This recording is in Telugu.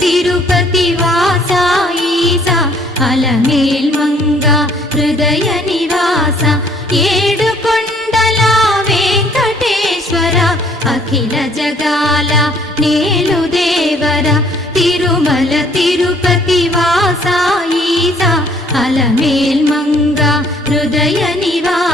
తిరుపతి వాస ఈసా అలమేల్ మంగ హృదయ నివాస ఏడు కొండల వెంకటేశ్వర అఖిల జగాల నేలు దేవర తిరుమల తిరుపతి వాస ఈసా అలమేల్ మంగ హృదయ నివాస